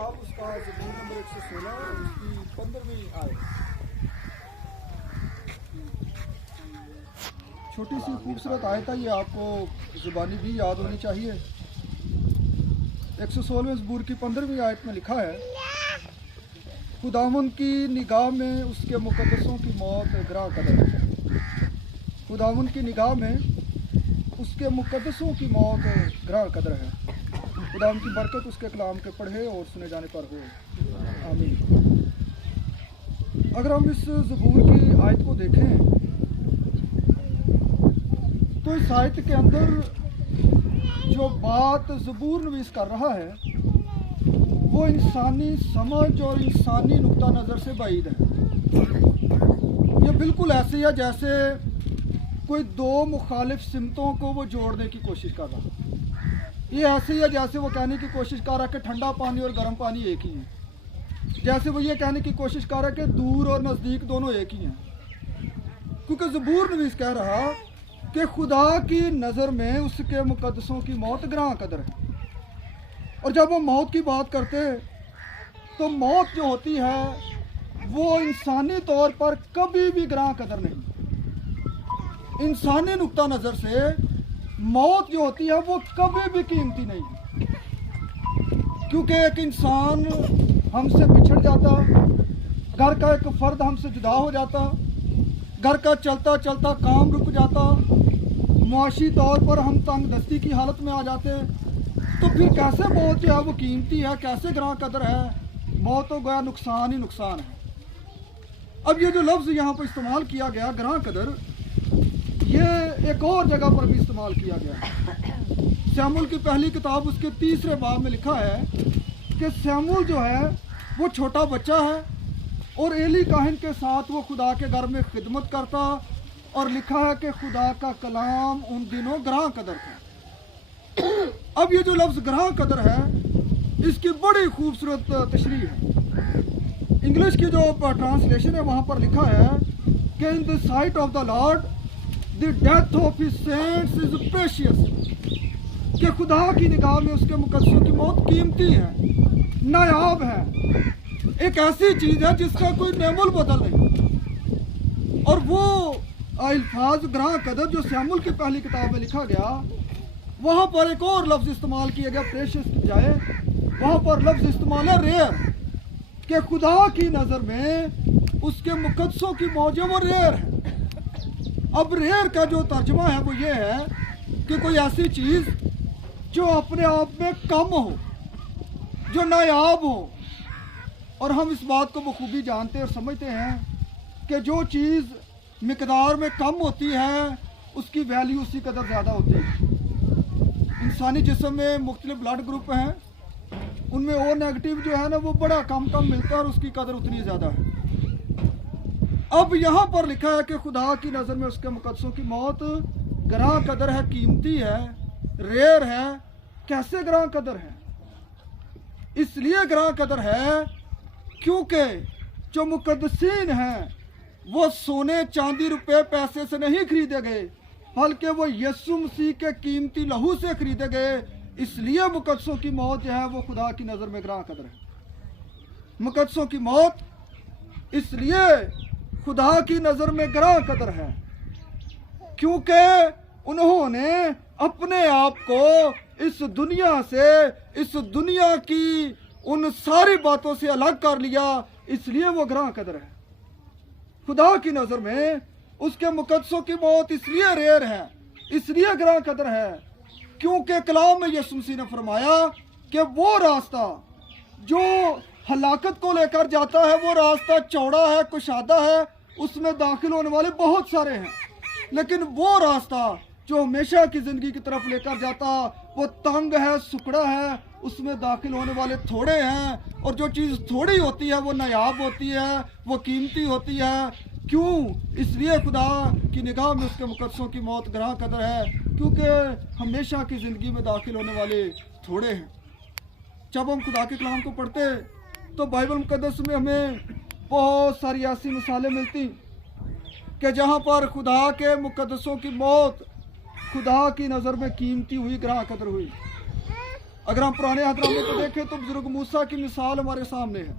किताब उसका ज़बूर नंबर 116 और उसकी 15वीं आयत। छोटी सी खूबसूरत आयत है, ये आपको ज़ुबानी भी याद होनी चाहिए। 116वें ज़बूर की 15वीं आयत में लिखा है, खुदावंद की निगाह में उसके मुकद्दसों की मौत ग्रां कदर है। खुदावंद की निगाह में उसके मुकद्दसों की मौत ग्रां कदर है। खुदावंद की बरकत उसके कलाम के पढ़े और सुने जाने पर हो, आमीन। अगर हम इस ज़बूर की आयत को देखें तो इस आयत के अंदर जो बात ज़बूर नवीस कर रहा है वो इंसानी समझ और इंसानी नुक्ता नज़र से बाइद है। ये बिल्कुल ऐसे है जैसे कोई दो मुखालिफ सिमतों को वो जोड़ने की कोशिश कर रहा है। ये ऐसे ही है जैसे वो कहने की कोशिश कर रहा है कि ठंडा पानी और गर्म पानी एक ही है, जैसे वो ये कहने की कोशिश कर रहा है कि दूर और नज़दीक दोनों एक ही हैं। क्योंकि ज़बूर नवीस कह रहा कि खुदा की नज़र में उसके मुकद्दसों की मौत ग्रां कदर है। और जब हम मौत की बात करते तो मौत जो होती है वो इंसानी तौर पर कभी भी ग्रां कदर नहीं। इंसानी नुक्ता नज़र से मौत जो होती है वो कभी भी कीमती नहीं, क्योंकि एक इंसान हमसे बिछड़ जाता, घर का एक फ़र्द हमसे जुदा हो जाता, घर का चलता चलता काम रुक जाता, मुआशी तौर पर हम तंग दस्ती की हालत में आ जाते, तो फिर कैसे मौत जो है वो कीमती है, कैसे ग्रां कदर है। मौत तो गया नुकसान ही नुकसान है। अब ये जो लफ्ज़ यहाँ पर इस्तेमाल किया गया ग्रां कदर, ये एक और जगह पर भी इस्तेमाल किया गया। शमूएल की पहली किताब उसके 3रे बाब में लिखा है कि शमूएल जो है वो छोटा बच्चा है और एली काहिन के साथ वो खुदा के घर में खिदमत करता, और लिखा है कि खुदा का कलाम उन दिनों ग्रां कदर था। अब ये जो लफ्ज़ ग्रां कदर है इसकी बड़ी खूबसूरत तशरीह है। इंग्लिश की जो ट्रांसलेशन है वहाँ पर लिखा है कि in the sight of the Lord the death of his saints is precious, कि खुदा की निगाह में उसके मुकद्दसों की मौत कीमती है, नायाब है, एक ऐसी चीज़ है जिसका कोई नेमुल बदल नहीं। और वो अल्फाज ग्रां कदर जो शमूएल की पहली किताब में लिखा गया, वहाँ पर एक और लफ्ज़ इस्तेमाल किया गया प्रेशियस की बजाय। वहाँ पर लफ्ज़ इस्तेमाल है रेयर, कि खुदा की नज़र में उसके मुकद्दसों की मौत वो रेयर है। अब रेयर का जो तर्जमा है वो ये है कि कोई ऐसी चीज़ जो अपने आप में कम हो, जो नायाब हो। और हम इस बात को बखूबी जानते और समझते हैं कि जो चीज़ मिकदार में कम होती है उसकी वैल्यू उसी कदर ज़्यादा होती है। इंसानी जिस्म में मुख्तलिफ ब्लड ग्रुप हैं, उनमें ओ नेगेटिव जो है ना वो बड़ा कम मिलता है और उसकी कदर उतनी ज़्यादा है। अब यहाँ पर लिखा है कि खुदा की नज़र में उसके मुकद्दसों की मौत ग्रां कदर है, कीमती है, रेयर है। कैसे ग्रां कदर है? इसलिए ग्रां कदर है क्योंकि जो मुकद्दसीन हैं वो सोने चांदी रुपए पैसे से नहीं खरीदे गए, बल्कि वो यीशु मसीह के कीमती लहू से खरीदे गए। इसलिए मुकद्दसों की मौत जो है वो खुदा की नज़र में ग्रां कदर है। मुकद्दसों की मौत इसलिए खुदा की नज़र में ग्रां कदर है क्योंकि उन्होंने अपने आप को इस दुनिया से, इस दुनिया की उन सारी बातों से अलग कर लिया। इसलिए वो ग्रां कदर है। खुदा की नज़र में उसके मुकद्दसों की मौत इसलिए रेयर है, इसलिए ग्रां कदर है क्योंकि कलाम में यीशु मसीह ने फरमाया कि वो रास्ता जो हलाकत को लेकर जाता है वो रास्ता चौड़ा है, कुशादा है, उसमें दाखिल होने वाले बहुत सारे हैं, लेकिन वो रास्ता जो हमेशा की ज़िंदगी की तरफ लेकर जाता वो तंग है, सुकड़ा है, उसमें दाखिल होने वाले थोड़े हैं। और जो चीज़ थोड़ी होती है वो नायाब होती है, वो कीमती होती है। क्यों? इसलिए खुदा की निगाह में उसके मुकद्दसों की मौत ग्रां कदर है क्योंकि हमेशा की ज़िंदगी में दाखिल होने वाले थोड़े हैं। जब हम खुदा के कलाम को पढ़ते तो बाइबल मुकद्दस में हमें बहुत सारी ऐसी मिसालें मिलती कि जहाँ पर खुदा के मुकद्दसों की मौत खुदा की नज़र में कीमती हुई, ग्रां कदर हुई। अगर हम पुराने अहदनामे को देखें तो बुजुर्ग मूसा की मिसाल हमारे सामने है।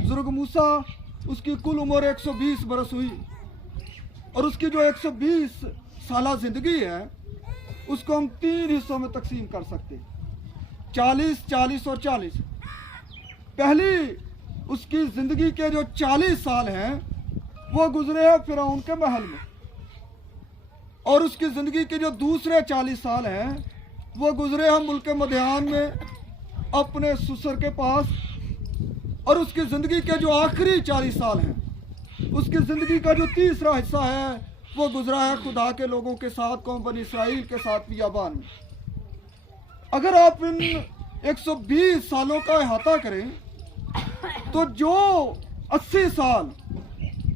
बुजुर्ग मूसा, उसकी कुल उम्र 120 बरस हुई और उसकी जो 120 साला ज़िंदगी है उसको हम 3 हिस्सों में तकसीम कर सकते हैं, 40, 40 और 40। पहली उसकी ज़िंदगी के जो 40 साल हैं वो गुजरे हैं फिरौन के महल में, और उसकी ज़िंदगी के जो दूसरे 40 साल हैं वो गुजरे हैं मुल्क मदयान में अपने ससुर के पास, और उसकी ज़िंदगी के जो आखिरी 40 साल हैं, उसकी ज़िंदगी का जो तीसरा हिस्सा है वो गुजरा है खुदा के लोगों के साथ, कौम बनी इसराइल के साथ बियाबान में। अगर आप इन 120 सालों का अहाता करें तो जो 80 साल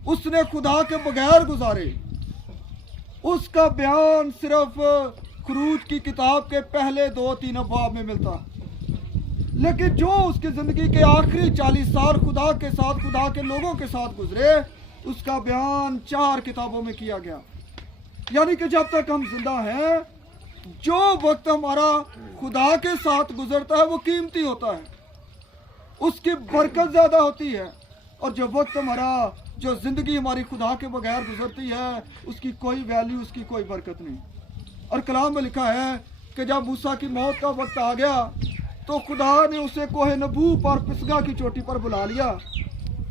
उसने खुदा के बगैर गुजारे उसका बयान सिर्फ खुरूज की किताब के पहले 2-3 अब्वाब में मिलता, लेकिन जो उसकी ज़िंदगी के आखिरी 40 साल खुदा के साथ, खुदा के लोगों के साथ गुजरे, उसका बयान 4 किताबों में किया गया। यानी कि जब तक हम जिंदा हैं, जो वक्त हमारा खुदा के साथ गुजरता है वो कीमती होता है, उसकी बरकत ज़्यादा होती है, और जो वक्त हमारा, जो ज़िंदगी हमारी खुदा के बगैर गुजरती है, उसकी कोई वैल्यू, उसकी कोई बरकत नहीं। और कलाम में लिखा है कि जब मूसा की मौत का वक्त आ गया तो खुदा ने उसे कोहे नबू पर पिसगा की चोटी पर बुला लिया।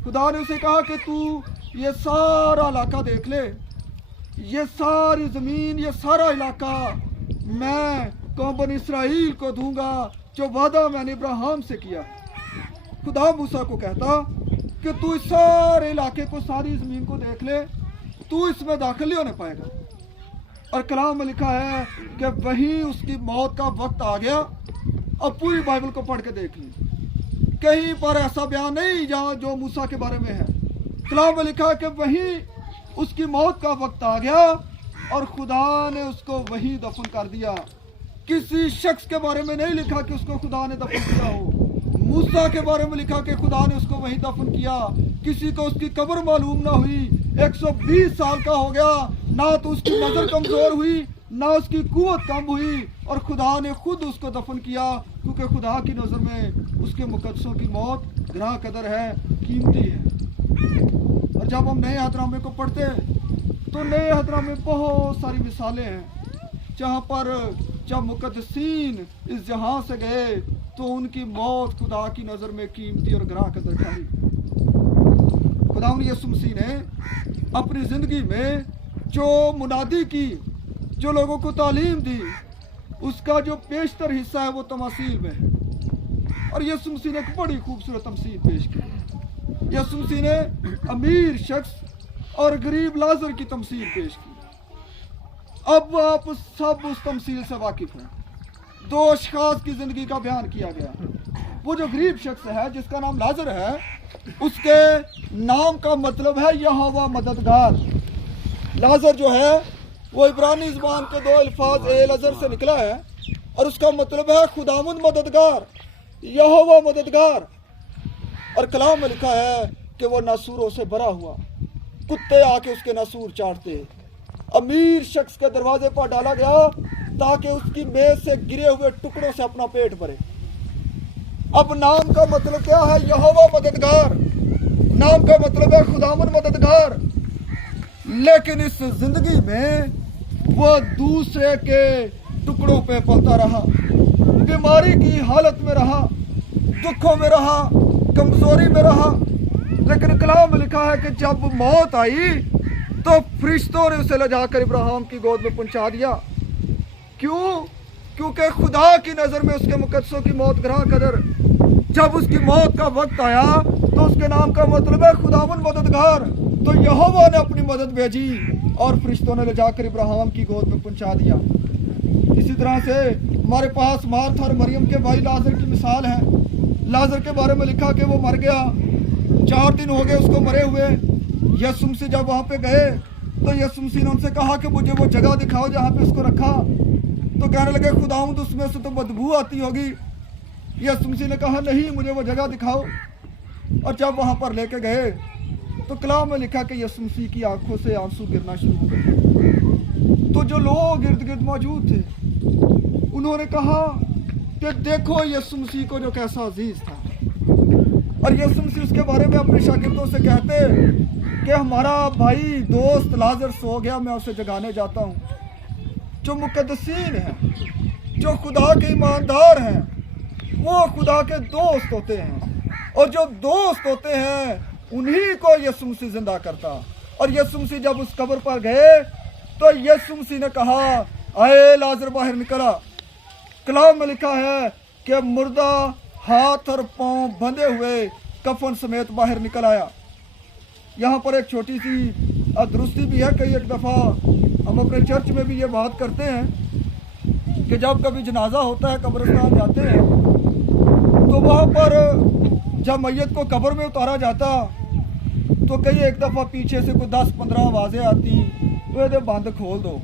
खुदा ने उसे कहा कि तू ये सारा इलाका देख ले, ये सारी ज़मीन, ये सारा इलाका मैं कौम बनी इसराइल को दूंगा जो वादा मैंने इब्राहिम से किया। खुदा मूसा को कहता कि तू इस सारे इलाके को, सारी ज़मीन को देख ले, तू इसमें दाखिल नहीं होने पाएगा। और कलाम में लिखा है कि वहीं उसकी मौत का वक्त आ गया। अब पूरी बाइबल को पढ़ के देख ली, कहीं पर ऐसा बयान नहीं जहाँ जो मूसा के बारे में है। कलाम में लिखा है कि वहीं उसकी मौत का वक्त आ गया और खुदा ने उसको वहीं दफन कर दिया। किसी शख्स के बारे में नहीं लिखा कि उसको खुदा ने दफन किया हो। मूसा के बारे में लिखा कि खुदा ने उसको वहीं दफन किया। किसी को उसकी कब्र मालूम ना हुई, 120 साल का हो गया, ना तो उसकी नजर कमजोर हुई, ना उसकी कुव्वत कम हुई, और खुदा ने खुद उसको दफन किया, क्योंकि खुदा की नज़र में उसके मुकद्दसों की मौत ग्रां कदर है, कीमती है। और जब हम नए अहदनामे को पढ़ते हैं तो नए अहदनामे में बहुत सारी मिसालें हैं जहाँ पर जब मुकद्दसीन इस जहां से गए तो उनकी मौत खुदा की नज़र में कीमती और ग्रां कदर ठहरी। खुदा यीशु मसीह ने अपनी ज़िंदगी में जो मुनादी की, जो लोगों को तालीम दी, उसका जो पेशतर हिस्सा है वो तमासील में है। और यीशु मसीह ने एक बड़ी खूबसूरत तमसील पेश की। यीशु मसीह ने अमीर शख्स और गरीब लाजर की तमसील पेश की। अब आप सब उस तमसील से वाकिफ हैं। 2 अशखास की ज़िंदगी का बयान किया गया। वो जो गरीब शख्स है जिसका नाम लाजर है, उसके नाम का मतलब है यहोवा मददगार। लाजर जो है वो इब्रानी ज़बान के 2 अल्फाज एलअज़र से निकला है और उसका मतलब है खुदावंद मददगार, यहोवा मददगार। और कलाम में लिखा है कि वो नासूरों से भरा हुआ, कुत्ते आके उसके नासूर चाटते। अमीर शख्स के दरवाजे पर डाला गया ताकि उसकी मेज से गिरे हुए टुकड़ों से अपना पेट भरे। अब नाम का मतलब क्या है? यहोवा मददगार। नाम का मतलब है खुदावंद मददगार। लेकिन इस जिंदगी में वो दूसरे के टुकड़ों पे पलता रहा, बीमारी की हालत में रहा, दुखों में रहा, कमजोरी में रहा। लेकिन कलाम में लिखा है कि जब मौत आई तो फरिश्तों ने उसे ले जाकर इब्राहिम की गोद में पहुंचा दिया। क्यों? क्योंकि खुदा की नज़र में उसके मुकद्दसों की मौत ग्रां कदर। जब उसकी मौत का वक्त आया तो उसके नाम का मतलब है खुदावंद मददगार। तो यहोवा ने अपनी मदद भेजी और फरिश्तों ने ले जाकर इब्राहिम की गोद में पहुंचा दिया। इसी तरह से हमारे पास मार्था और मरियम के भाई लाजर की मिसाल है। लाजर के बारे में लिखा कि वो मर गया, 4 दिन हो गए उसको मरे हुए। यीशु मसीह जब वहाँ पे गए तो यीशु मसीह ने उनसे कहा कि मुझे वो जगह दिखाओ जहाँ पे उसको रखा। तो कहने लगे खुदावंद उसमें से तो बदबू आती होगी। यीशु मसीह ने कहा नहीं, मुझे वो जगह दिखाओ। और जब वहाँ पर लेके गए तो कलाम में लिखा कि यीशु मसीह की आंखों से आंसू गिरना शुरू हो गए। तो जो लोग इर्द गिर्द मौजूद थे उन्होंने कहा کہ دیکھو یسوع مسیح کو جو کیسا عزیز تھا، اور یسوع مسیح اس کے بارے میں اپنے شاگردوں سے کہتے کہ ہمارا بھائی دوست لازر سو گیا، میں اسے جگانے جاتا ہوں۔ جو مقدسین ہیں، جو خدا کے ایماندار ہیں، وہ خدا کے دوست ہوتے ہیں، اور جو دوست ہوتے ہیں انہی کو یسوع مسیح زندہ کرتا۔ اور یسوع مسیح جب اس قبر پر گئے تو یسوع مسیح نے کہا اے لازر باہر نکلا۔ کلام میں لکھا ہے کہ مردہ ہاتھ اور پاؤں بندھے ہوئے کفن سمیت باہر نکل آیا۔ یہاں پر ایک چھوٹی سی درستی بھی ہے کہ ایک دفعہ ہم اپنے چرچ میں بھی یہ بات کرتے ہیں کہ جب کبھی جنازہ ہوتا ہے، قبرستان جاتے ہیں، تو وہاں پر جب میت کو قبر میں اتارا جاتا تو کئی ایک دفعہ پیچھے سے کوئی 10-15 آوازیں آتی تو یہ بند کھول دو۔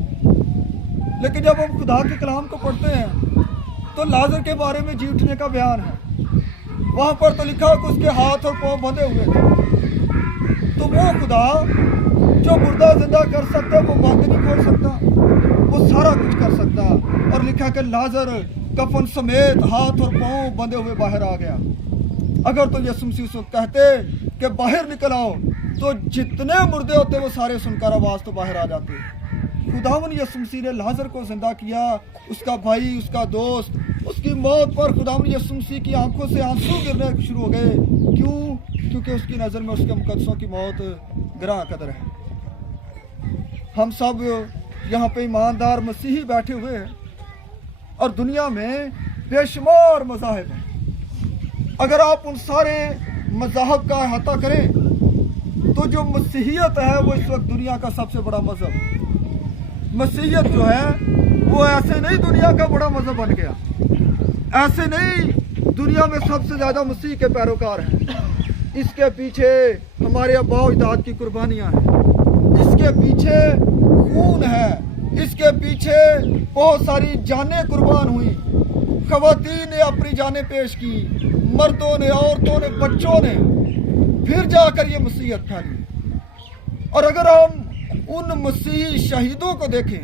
لیکن جب ہم خدا کے کلام کو پڑھتے ہیں تو لازر کے بارے میں جی اٹھنے کا بیان ہے۔ وہاں پر تو لکھا کہ اس کے ہاتھ اور پاؤں بندھے ہوئے تھے۔ تو وہ خدا جو مردہ زندہ کر سکتا ہے، وہ بند نہیں کھول سکتا، وہ سارا کچھ کر سکتا۔ اور لکھا کہ لازر کفن سمیت ہاتھ اور پاؤں بندھے ہوئے باہر آ گیا۔ اگر تو یسوع مسیح اس وقت کہتے کہ باہر نکل آؤ تو جتنے مردے ہوتے وہ سارے سن کر آواز تو باہر آ جاتے۔ خداوند یسوع مسیح نے لازر کو زندہ کیا، اس کا بھائی، اس کا دوست۔ اس کی موت پر خداوند یسوع مسیح کی آنکھوں سے آنسو گرنے شروع ہو گئے۔ کیوں؟ کیونکہ اس کی نظر میں اس کے مقدسوں کی موت گراں قدر ہے۔ ہم سب یہاں پہ ایماندار مسیحی بیٹھے ہوئے ہیں، اور دنیا میں بے شمار مذاہب ہیں۔ اگر آپ ان سارے مذاہب کا احاطہ کریں تو جو مسیحیت ہے وہ اس وقت دنیا کا سب سے بڑا مذہب۔ مسیحیت جو ہے وہ ایسے نہیں دنیا کا بڑا مذہب بن گیا، ایسے نہیں دنیا میں سب سے زیادہ مسیح کے پیروکار ہیں۔ اس کے پیچھے ہمارے آباء و اجداد کی قربانیاں ہیں، اس کے پیچھے خون ہے، اس کے پیچھے بہت ساری جانیں قربان ہوئیں، خواتین نے اپنی جانیں پیش کی، مردوں نے، عورتوں نے، بچوں نے، پھر جا کر یہ مسیحیت پھیلی۔ اور اگر ہم ان مسیحی شہیدوں کو دیکھیں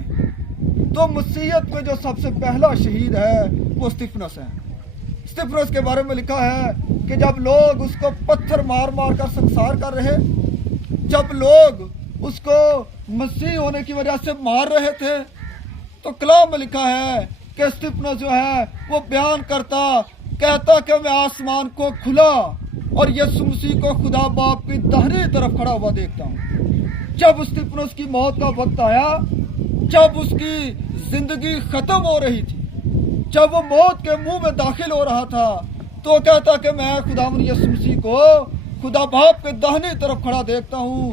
تو مسیحیت میں جو سب سے پہلا شہید ہے وہ استفنس ہے۔ استفنس کے بارے میں لکھا ہے کہ جب لوگ اس کو پتھر مار مار کر سنسار کر رہے، جب لوگ اس کو مسیح ہونے کی وجہ سے مار رہے تھے، تو کلام میں لکھا ہے کہ استفنس جو ہے وہ بیان کرتا، کہتا کہ میں آسمان کو کھلا اور یسوع مسیح کو خدا باپ کی داہنی طرف کھڑا ہوا دیکھتا ہوں۔ جب استفنس کی موت کا وقت آیا، جب اس کی زندگی ختم ہو رہی تھی، جب وہ موت کے منہ میں داخل ہو رہا تھا، تو کہتا کہ میں خداوند یسوع مسیح کو خدا باپ کے داہنی طرف کھڑا دیکھتا ہوں۔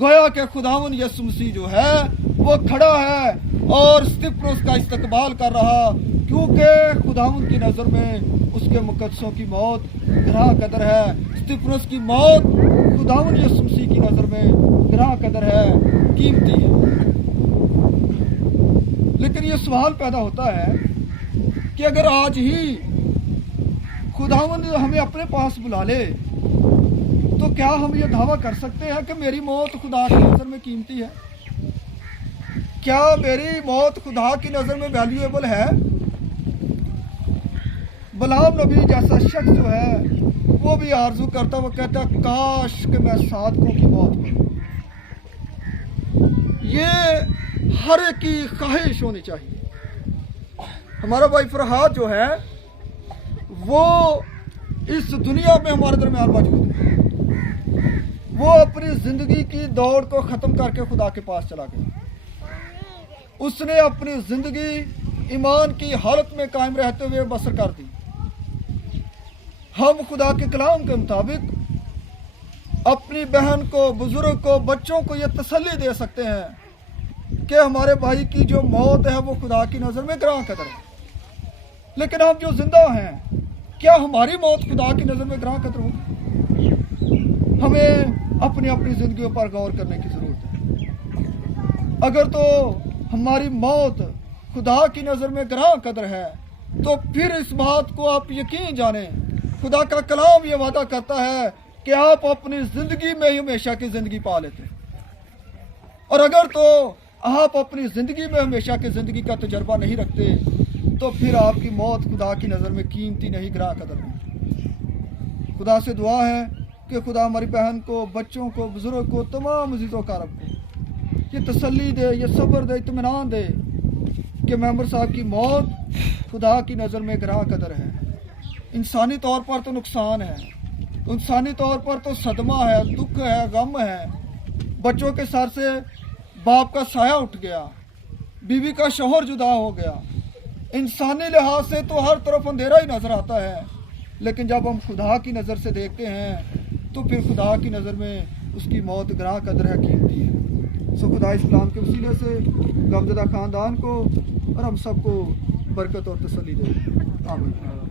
گویا کہ خداوند یسوع مسیح جو ہے وہ کھڑا ہے اور استفنس کا استقبال کر رہا، کیونکہ خداوند کی نظر میں اس کے مقدسوں کی موت گراں قدر ہے۔ استفنس کی موت خداوند یسوع مسیح کی نظر میں گراں قدر ہے، قیمتی ہے۔ لیکن یہ سوال پیدا ہوتا ہے کہ اگر آج ہی خداوند ہمیں اپنے پاس بلا لے تو کیا ہم یہ دعویٰ کر سکتے ہیں کہ میری موت خدا کی نظر میں قیمتی ہے؟ کیا میری موت خدا کی نظر میں ویلیویبل ہے؟ بلعام نبی جیسا شخص جو ہے وہ بھی آرزو کرتا، وہ کہتا کاش کہ میں صادقوں کی موت کروں۔ یہ ہر ایک کی خواہش ہونی چاہیے۔ ہمارا بھائی فرحات جو ہے وہ اس دنیا میں ہمارے درمیان موجود ہے، وہ اپنی زندگی کی دوڑ کو ختم کر کے خدا کے پاس چلا گیا۔ اس نے اپنی زندگی ایمان کی حالت میں قائم رہتے ہوئے بسر کر دی۔ ہم خدا کے کلام کے مطابق اپنی بہن کو، بزرگ کو، بچوں کو یہ تسلی دے سکتے ہیں کہ ہمارے بھائی کی جو موت ہے وہ خدا کی نظر میں گراں قدر ہے۔ لیکن ہم جو زندہ ہیں، کیا ہماری موت خدا کی نظر میں گراں قدر ہوگی؟ ہمیں اپنی اپنی زندگیوں پر غور کرنے کی ضرورت ہے۔ اگر تو ہماری موت خدا کی نظر میں گراں قدر ہے تو پھر اس بات کو آپ یقین جانیں، خدا کا کلام یہ وعدہ کرتا ہے کہ آپ اپنی زندگی میں ہی ہمیشہ کی زندگی پا لیتے ہیں۔ اور اگر تو آپ اپنی زندگی میں ہمیشہ کی زندگی کا تجربہ نہیں رکھتے تو پھر آپ کی موت خدا کی نظر میں قیمتی نہیں، گراں قدر نہیں۔ خدا سے دعا ہے کہ خدا ہماری بہن کو، بچوں کو، بزرگ کو، تمام عزیز و اقارب کو یہ تسلی دے، یہ صبر دے، اطمینان دے کہ ممبر صاحب کی موت خدا کی نظر میں گراں قدر ہے۔ انسانی طور پر تو نقصان ہے، انسانی طور پر تو صدمہ ہے، دکھ ہے، غم ہے۔ بچوں کے سر سے باپ کا سایہ اٹھ گیا، بیوی کا شوہر جدا ہو گیا۔ انسانی لحاظ سے تو ہر طرف اندھیرا ہی نظر آتا ہے، لیکن جب ہم خدا کی نظر سے دیکھتے ہیں تو پھر خدا کی نظر میں اس کی موت گراں قدر ہے، قیمتی ہے۔ سو خدا اسلام کے وسیلے سے غمزدہ خاندان کو اور ہم سب کو برکت اور تسلی دے، آمین۔